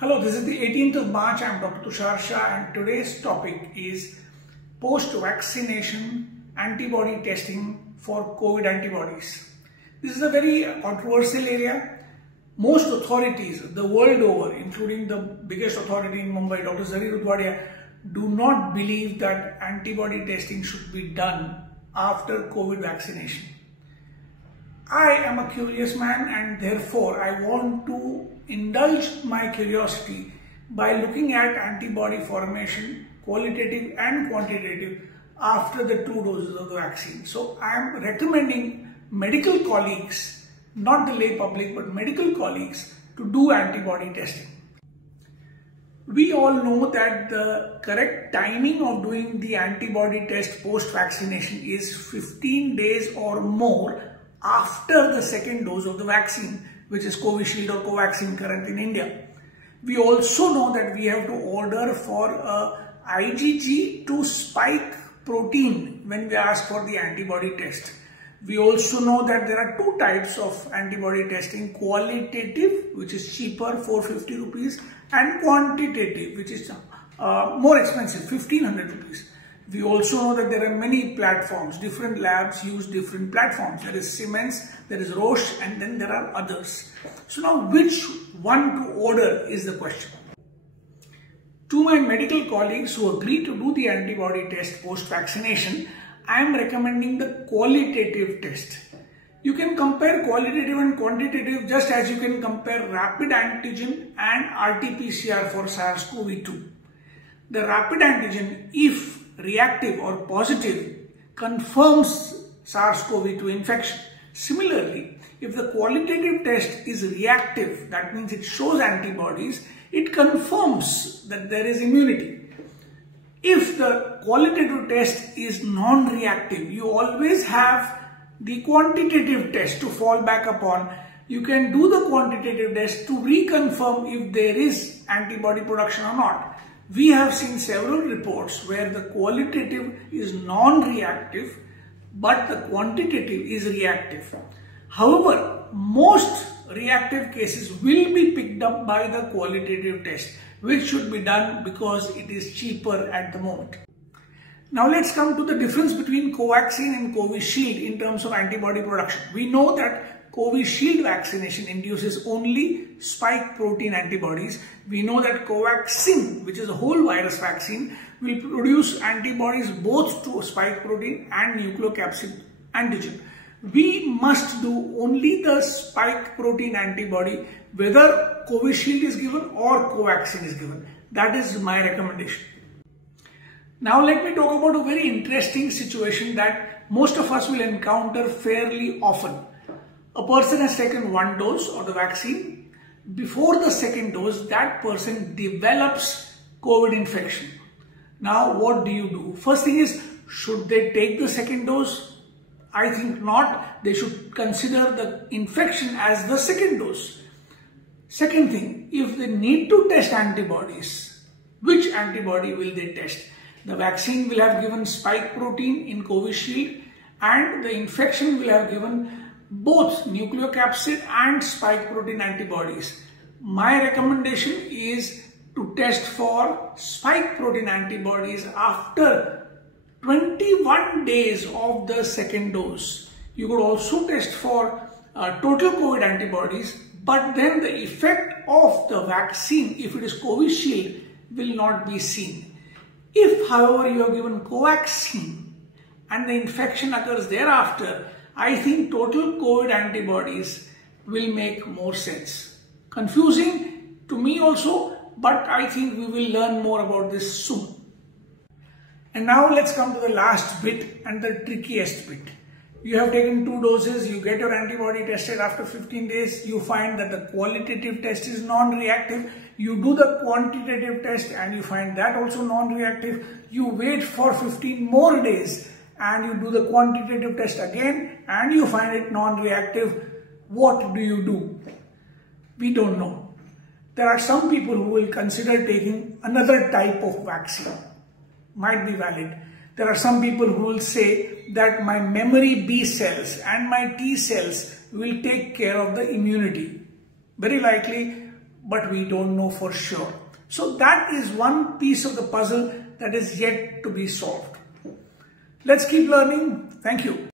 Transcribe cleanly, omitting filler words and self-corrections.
Hello, this is the 18th of March. I'm Dr. Tushar Shah and today's topic is post-vaccination antibody testing for COVID antibodies. This is a very controversial area. Most authorities the world over, including the biggest authority in Mumbai, Dr. Zarir Udwadia, do not believe that antibody testing should be done after COVID vaccination. I am a curious man and therefore I want to indulge my curiosity by looking at antibody formation, qualitative and quantitative, after the 2 doses of the vaccine. So I am recommending medical colleagues, not the lay public, but medical colleagues to do antibody testing. We all know that the correct timing of doing the antibody test post-vaccination is 15 days or more after the second dose of the vaccine, which is Covishield or Covaxin current in India. We also know that we have to order for a IgG to spike protein when we ask for the antibody test. We also know that there are two types of antibody testing: qualitative, which is cheaper, 450 rupees, and quantitative, which is more expensive, 1500 rupees. We also know that there are many platforms. Different labs use different platforms. There is Siemens, there is Roche, and then there are others. So now which one to order is the question. To my medical colleagues who agree to do the antibody test post-vaccination, I am recommending the qualitative test. You can compare qualitative and quantitative just as you can compare rapid antigen and RT-PCR for SARS-CoV-2. The rapid antigen, if reactive or positive, confirms SARS-CoV-2 infection. Similarly, if the qualitative test is reactive, that means it shows antibodies, it confirms that there is immunity. If the qualitative test is non-reactive, you always have the quantitative test to fall back upon. You can do the quantitative test to reconfirm if there is antibody production or not. We have seen several reports where the qualitative is non-reactive, but the quantitative is reactive. However, most reactive cases will be picked up by the qualitative test, which should be done because it is cheaper at the moment. Now let's come to the difference between Covaxin and Covishield in terms of antibody production. We know that Covishield vaccination induces only spike protein antibodies. We know that Covaxin, which is a whole virus vaccine, will produce antibodies both to spike protein and nucleocapsid antigen. We must do only the spike protein antibody, whether Covishield is given or Covaxin is given. That is my recommendation. Now let me talk about a very interesting situation that most of us will encounter fairly often. A person has taken one dose of the vaccine. Before the second dose, that person develops COVID infection. Now what do you do? First thing is, should they take the second dose? I think not. They should consider the infection as the second dose. Second thing, if they need to test antibodies, which antibody will they test? The vaccine will have given spike protein in Covishield and the infection will have given both nucleocapsid and spike protein antibodies. My recommendation is to test for spike protein antibodies after 21 days of the second dose. You could also test for total COVID antibodies, but then the effect of the vaccine, if it is Covishield, will not be seen. If, however, you are given Covaxin and the infection occurs thereafter, I think total COVID antibodies will make more sense. Confusing to me also, but I think we will learn more about this soon. And now let's come to the last bit and the trickiest bit. You have taken 2 doses, you get your antibody tested after 15 days, you find that the qualitative test is non-reactive, you do the quantitative test and you find that also non-reactive, you wait for 15 more days and you do the quantitative test again and you find it non-reactive. What do you do? We don't know. There are some people who will consider taking another type of vaccine. Might be valid. There are some people who will say that my memory B cells and my T cells will take care of the immunity. Very likely but we don't know for sure. So that is one piece of the puzzle that is yet to be solved. Let's keep learning. Thank you.